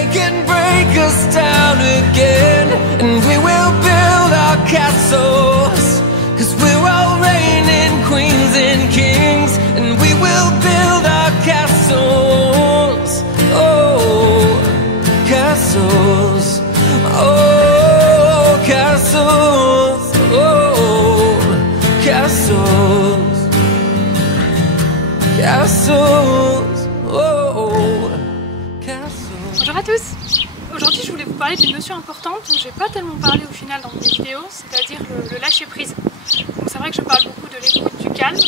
They can break us down again, and we will build our castles, 'cause we're all reigning queens and kings, and we will build our castles. Oh, castles. Oh, castles. Oh, castles. Castles. Oh, castles. Bonjour à tous. Aujourd'hui je voulais vous parler d'une notion importante dont j'ai pas tellement parlé au final dans mes vidéos, c'est-à-dire le lâcher prise. Donc c'est vrai que je parle beaucoup de l'écoute, du calme,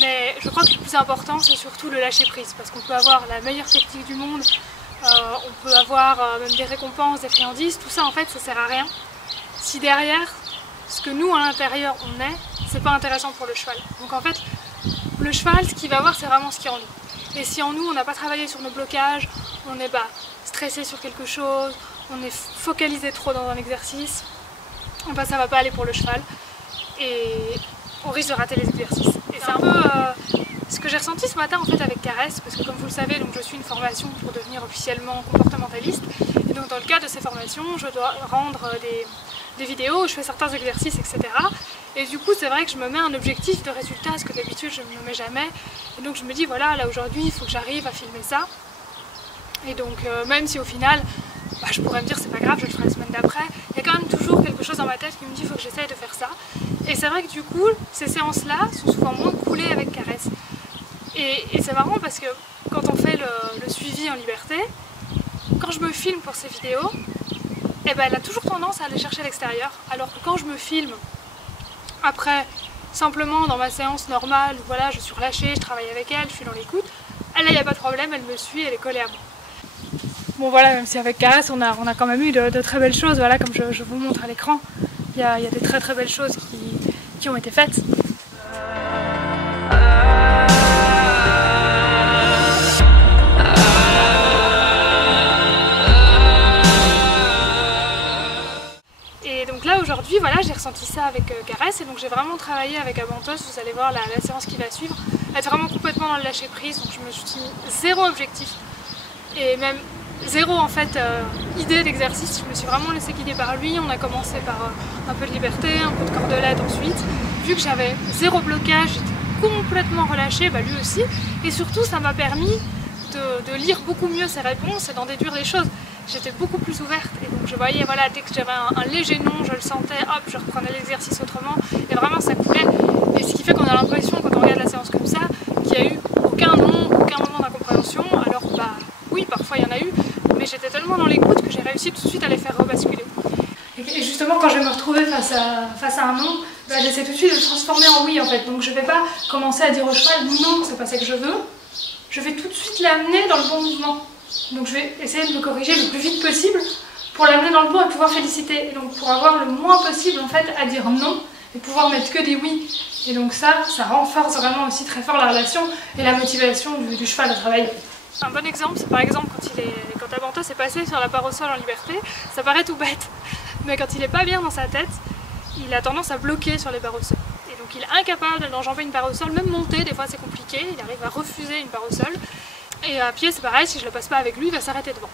mais je crois que le plus important c'est surtout le lâcher prise, parce qu'on peut avoir la meilleure technique du monde, on peut avoir même des récompenses, des friandises, tout ça en fait ça sert à rien si derrière ce que nous à l'intérieur on est, c'est pas intéressant pour le cheval. Donc en fait le cheval ce qu'il va voir c'est vraiment ce qui est en nous. Et si en nous on n'a pas travaillé sur nos blocages, on est stressé sur quelque chose, on est focalisé trop dans un exercice, ça va pas aller pour le cheval et on risque de rater les exercices. Et c'est un peu ce que j'ai ressenti ce matin en fait avec Caresse, parce que comme vous le savez, donc, je suis une formation pour devenir officiellement comportementaliste, et donc dans le cadre de ces formations je dois rendre des vidéos où je fais certains exercices, etc. Et du coup c'est vrai que je me mets un objectif de résultat, ce que d'habitude je ne me mets jamais, et donc je me dis voilà, là aujourd'hui il faut que j'arrive à filmer ça. Et donc même si au final je pourrais me dire c'est pas grave, je le ferai la semaine d'après, il y a quand même toujours quelque chose dans ma tête qui me dit il faut que j'essaye de faire ça. Et c'est vrai que du coup ces séances là sont souvent moins coulées avec Caresse. Et c'est marrant parce que quand on fait le suivi en liberté, quand je me filme pour ces vidéos, elle a toujours tendance à aller chercher à l'extérieur, alors que quand je me filme après simplement dans ma séance normale où voilà, je suis relâchée, je travaille avec elle, je suis dans l'écoute, là il n'y a pas de problème, elle me suit, elle est collée à moi. Bon voilà, même si avec Caresse on a quand même eu de très belles choses, voilà, comme je vous montre à l'écran, il y a des très belles choses qui ont été faites. Et donc là aujourd'hui, voilà, j'ai ressenti ça avec Caresse, et donc j'ai vraiment travaillé avec Abantos, vous allez voir la séance qui va suivre, être vraiment complètement dans le lâcher prise, donc je me suis mis zéro objectif, et même zéro en fait idée d'exercice, je me suis vraiment laissée guider par lui. On a commencé par un peu de liberté, un peu de cordelette ensuite. Vu que j'avais zéro blocage, j'étais complètement relâchée, lui aussi, et surtout ça m'a permis de lire beaucoup mieux ses réponses et d'en déduire des choses. J'étais beaucoup plus ouverte, et donc je voyais, voilà, dès que j'avais un léger non, je le sentais, hop, je reprenais l'exercice autrement, et vraiment ça coulait. Et ce qui fait qu'on a l'impression, quand on regarde la séance comme ça, qu'il n'y a eu aucun non, aucun moment d'incompréhension, alors oui, parfois il y en a eu, mais j'étais tellement dans l'écoute que j'ai réussi tout de suite à les faire rebasculer. Et justement, quand je vais me retrouver face à un non, j'essaie tout de suite de le transformer en oui en fait. Donc je ne vais pas commencer à dire au cheval non, c'est pas ça que je veux. Je vais tout de suite l'amener dans le bon mouvement. Donc je vais essayer de me corriger le plus vite possible pour l'amener dans le bon et pouvoir féliciter. Et donc pour avoir le moins possible en fait à dire non et pouvoir mettre que des oui. Et donc ça renforce vraiment aussi très fort la relation et la motivation du cheval à travailler. Un bon exemple, c'est par exemple quand Abantos est passé sur la barre au sol en liberté, ça paraît tout bête, mais quand il est pas bien dans sa tête, il a tendance à bloquer sur les barres au sol. Et donc il est incapable d'enjamber une barre au sol, même monter, des fois c'est compliqué, il arrive à refuser une barre au sol. Et à pied c'est pareil, si je le passe pas avec lui, il va s'arrêter devant.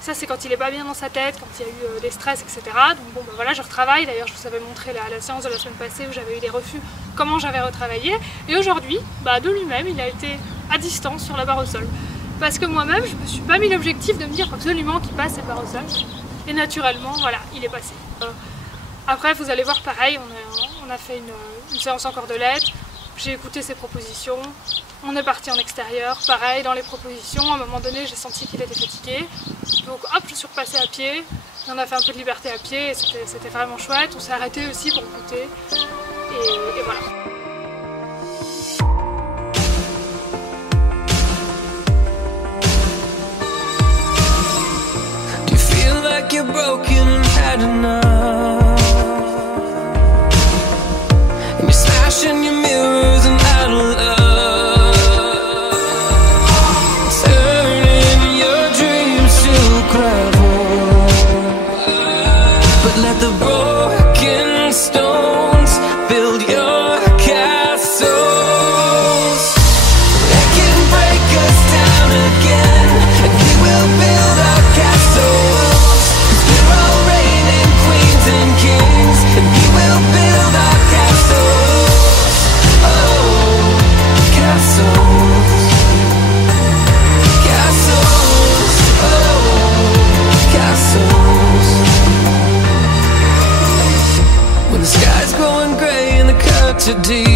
Ça c'est quand il est pas bien dans sa tête, quand il y a eu des stress, etc. Donc bon voilà, je retravaille, d'ailleurs je vous avais montré la séance de la semaine passée où j'avais eu des refus, comment j'avais retravaillé. Et aujourd'hui, de lui-même, il a été à distance sur la barre au sol. Parce que moi-même, je me suis pas mis l'objectif de me dire absolument qu'il passe cette barre au sol. Et naturellement, voilà, il est passé. Après, vous allez voir pareil, on a fait une séance en cordelette, j'ai écouté ses propositions, on est parti en extérieur, pareil, dans les propositions, à un moment donné, j'ai senti qu'il était fatigué. Donc hop, je suis repassée à pied, on a fait un peu de liberté à pied, et c'était vraiment chouette. On s'est arrêté aussi pour goûter, et voilà. You're broken and had enough, and you're smashing your mirrors and out of love, turning your dreams to gravel. But let the broken stones build your castles. They can break us down again, and we will build our castles. to deal